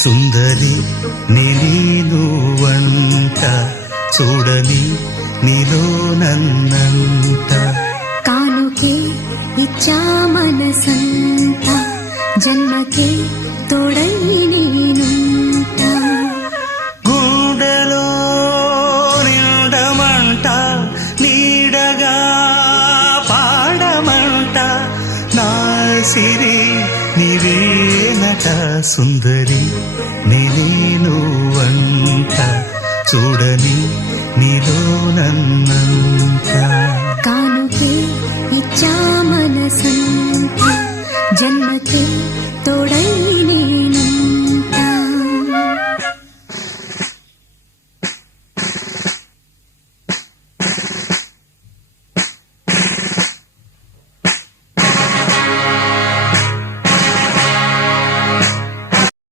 సుందరి నేను వంట చూడని నీలో నన్నంట కానుకే ఇచ్చా మనసంత జన్మకే తోడై నేనుంట గుండెలో నిండమంట నీడగా పాడమంట నా సిరి నీవేనట సుందరి నేను వంట చూడని నీలో నన్నంత కానుకే ఇచ్చా మనసంత జన్మకే తోడై